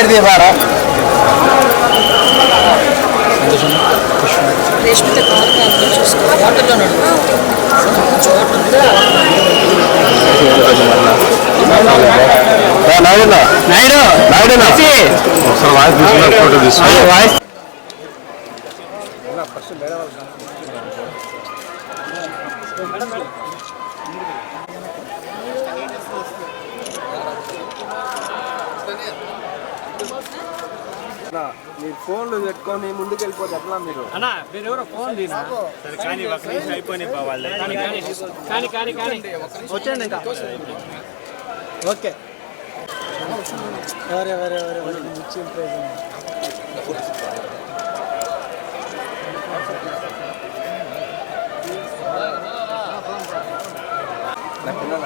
Side తీసారా నాయుడు ఒకసారి voice తీసుకున్న ఫోటో తీసుకో వాయిస్ మీరు ఫోన్లు పెట్టుకొని ముందుకు వెళ్ళిపోతే ఎట్లా మీరు అన్నా మీరు ఎవరో ఫోన్ కానీ ఒక నిమిషం అయిపోయినాయి బావాళ్ళే కానీ వచ్చేయండి ఇంకా ఓకే వరే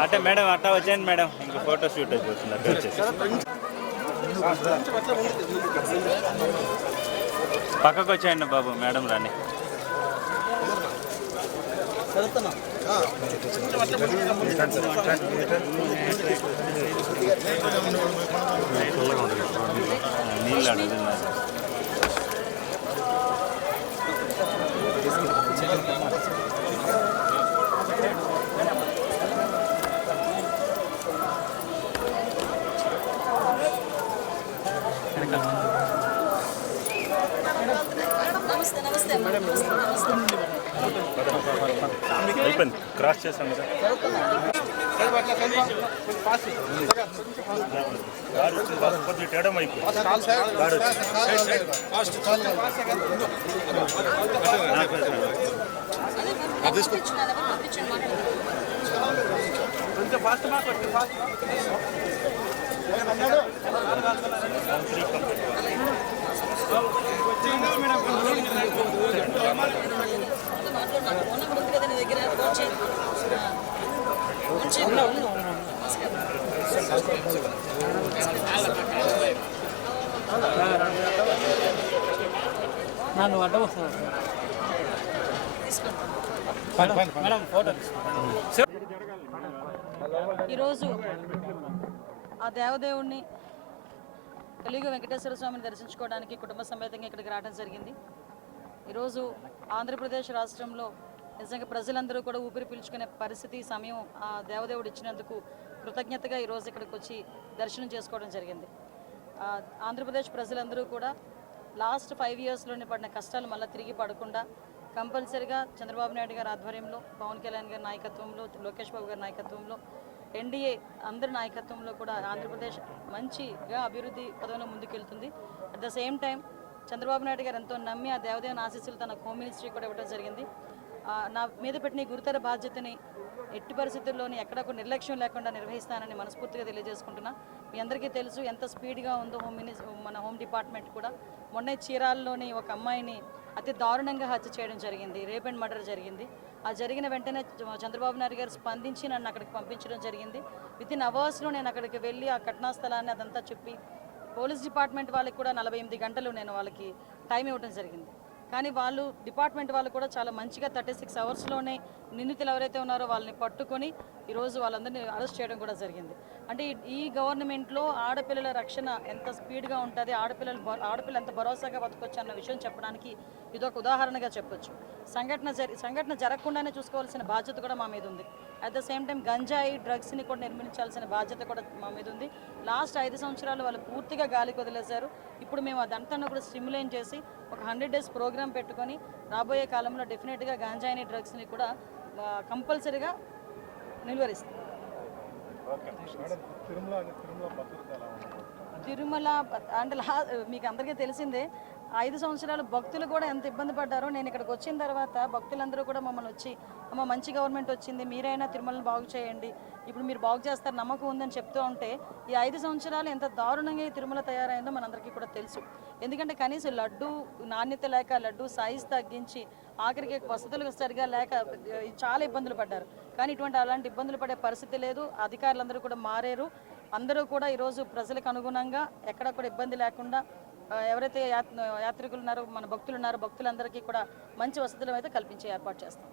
అంటే మేడం అట్టా వచ్చేయండి మేడం ఇంక ఫోటో షూట్ అయిపోతుంది పక్కకు వచ్చేయండి బాబు మేడం రాని నీళ్ళు అడుగుతున్నారు అయిపోయింది క్రాస్ చేసాం కదా కొద్దిగా తేడం అయిపోయింది నన్ను అడ్డం వస్తాను ఈరోజు ఆ దేవదేవుణ్ణి కలియుగ వెంకటేశ్వర స్వామిని దర్శించుకోవడానికి కుటుంబ సమేతంగా ఇక్కడికి రావడం జరిగింది. ఈరోజు ఆంధ్రప్రదేశ్ రాష్ట్రంలో నిజంగా ప్రజలందరూ కూడా ఊపిరి పీల్చుకునే పరిస్థితి సమయం ఆ దేవదేవుడు ఇచ్చినందుకు కృతజ్ఞతగా ఈరోజు ఇక్కడికి వచ్చి దర్శనం చేసుకోవడం జరిగింది. ఆంధ్రప్రదేశ్ ప్రజలందరూ కూడా లాస్ట్ 5 ఇయర్స్లోనే పడిన కష్టాలు మళ్ళీ తిరిగి పడకుండా కంపల్సరిగా చంద్రబాబు నాయుడు గారి ఆధ్వర్యంలో, పవన్ కళ్యాణ్ గారి నాయకత్వంలో, లోకేష్ బాబు గారి నాయకత్వంలో, ఎన్డీఏ అందరి నాయకత్వంలో కూడా ఆంధ్రప్రదేశ్ మంచిగా అభివృద్ధి పదంలో ముందుకెళ్తుంది. At the same time Chandrababu Naidu గారు ఎంతో నమ్మి ఆ దేవదేవుని ఆశీస్సులు తన హోమ్ మినిస్ట్రీ కూడా ఇవ్వడం జరిగింది. నా మీద పెట్టిన గురుతర బాధ్యతని ఎట్టి పరిస్థితుల్లోని ఎక్కడ ఒక నిర్లక్ష్యం లేకుండా నిర్వహిస్తానని మనస్ఫూర్తిగా తెలియజేసుకుంటున్నా. మీ అందరికీ తెలుసు ఎంత స్పీడ్గా ఉందో మన హోమ్ డిపార్ట్మెంట్ కూడా. మొన్న చీరాలలోని ఒక అమ్మాయిని అతి దారుణంగా హత్య చేయడం జరిగింది, రేప్ అండ్ మర్డర్ జరిగింది. ఆ జరిగిన వెంటనే చంద్రబాబు నాయుడు గారు స్పందించి నన్ను అక్కడికి పంపించడం జరిగింది. వితిన్ అవర్స్లో నేను అక్కడికి వెళ్ళి ఆ ఘటనా స్థలాన్ని అదంతా చెప్పి పోలీస్ డిపార్ట్మెంట్ వాళ్ళకి కూడా 48 గంటలు నేను వాళ్ళకి టైం ఇవ్వడం జరిగింది. కానీ వాళ్ళు డిపార్ట్మెంట్ వాళ్ళు కూడా చాలా మంచిగా 36 అవర్స్లోనే నిందితులు ఎవరైతే ఉన్నారో వాళ్ళని పట్టుకొని ఈరోజు వాళ్ళందరినీ అరెస్ట్ చేయడం కూడా జరిగింది. అంటే ఈ గవర్నమెంట్లో ఆడపిల్లల రక్షణ ఎంత స్పీడ్గా ఉంటుంది, ఆడపిల్ల ఎంత భరోసాగా బతకొచ్చు అన్న విషయం చెప్పడానికి ఇదొక ఉదాహరణగా చెప్పొచ్చు. సంఘటన జరగకుండానే చూసుకోవాల్సిన బాధ్యత కూడా మా మీద ఉంది. అట్ ద సేమ్ టైం గంజాయి డ్రగ్స్ని కూడా నిర్మించాల్సిన బాధ్యత కూడా మా మీద ఉంది. లాస్ట్ 5 సంవత్సరాలు వాళ్ళు పూర్తిగా గాలికి వదిలేశారు. ఇప్పుడు మేము అదంతా కూడా స్టిమ్యులేట్ చేసి ఒక 100 days ప్రోగ్రామ్ పెట్టుకొని రాబోయే కాలంలో డెఫినెట్గా గంజాయిని డ్రగ్స్ని కూడా కంపల్సరీగా నిలువరిస్తాం. తిరుమల అంటే మీకు అందరికీ తెలిసిందే, 5 సంవత్సరాలు భక్తులు కూడా ఎంత ఇబ్బంది పడ్డారో. నేను ఇక్కడికి వచ్చిన తర్వాత భక్తులందరూ కూడా మమ్మల్ని వచ్చి, అమ్మ మంచి గవర్నమెంట్ వచ్చింది, మీరైనా తిరుమలను బాగు చేయండి, ఇప్పుడు మీరు బాగు చేస్తారు నమ్మకం ఉందని చెప్తూ ఉంటే ఈ 5 సంవత్సరాలు ఎంత దారుణంగా ఈ తిరుమల తయారైందో మనందరికీ కూడా తెలుసు. ఎందుకంటే కనీసం లడ్డు నాణ్యత లేక, లడ్డు సైజ్ తగ్గించి, ఆఖరికి వసతులు సరిగా లేక చాలా ఇబ్బందులు పడ్డారు. కానీ అలాంటి ఇబ్బందులు పడే పరిస్థితి లేదు. అధికారులందరూ కూడా మారారు. అందరూ కూడా ఈరోజు ప్రజలకు అనుగుణంగా ఎక్కడ కూడా ఇబ్బంది లేకుండా ఎవరైతే యాత్రికులు ఉన్నారో, మన భక్తులు ఉన్నారో, భక్తులందరికీ కూడా మంచి వసతులు అయితే కల్పించే ఏర్పాటు చేస్తాం.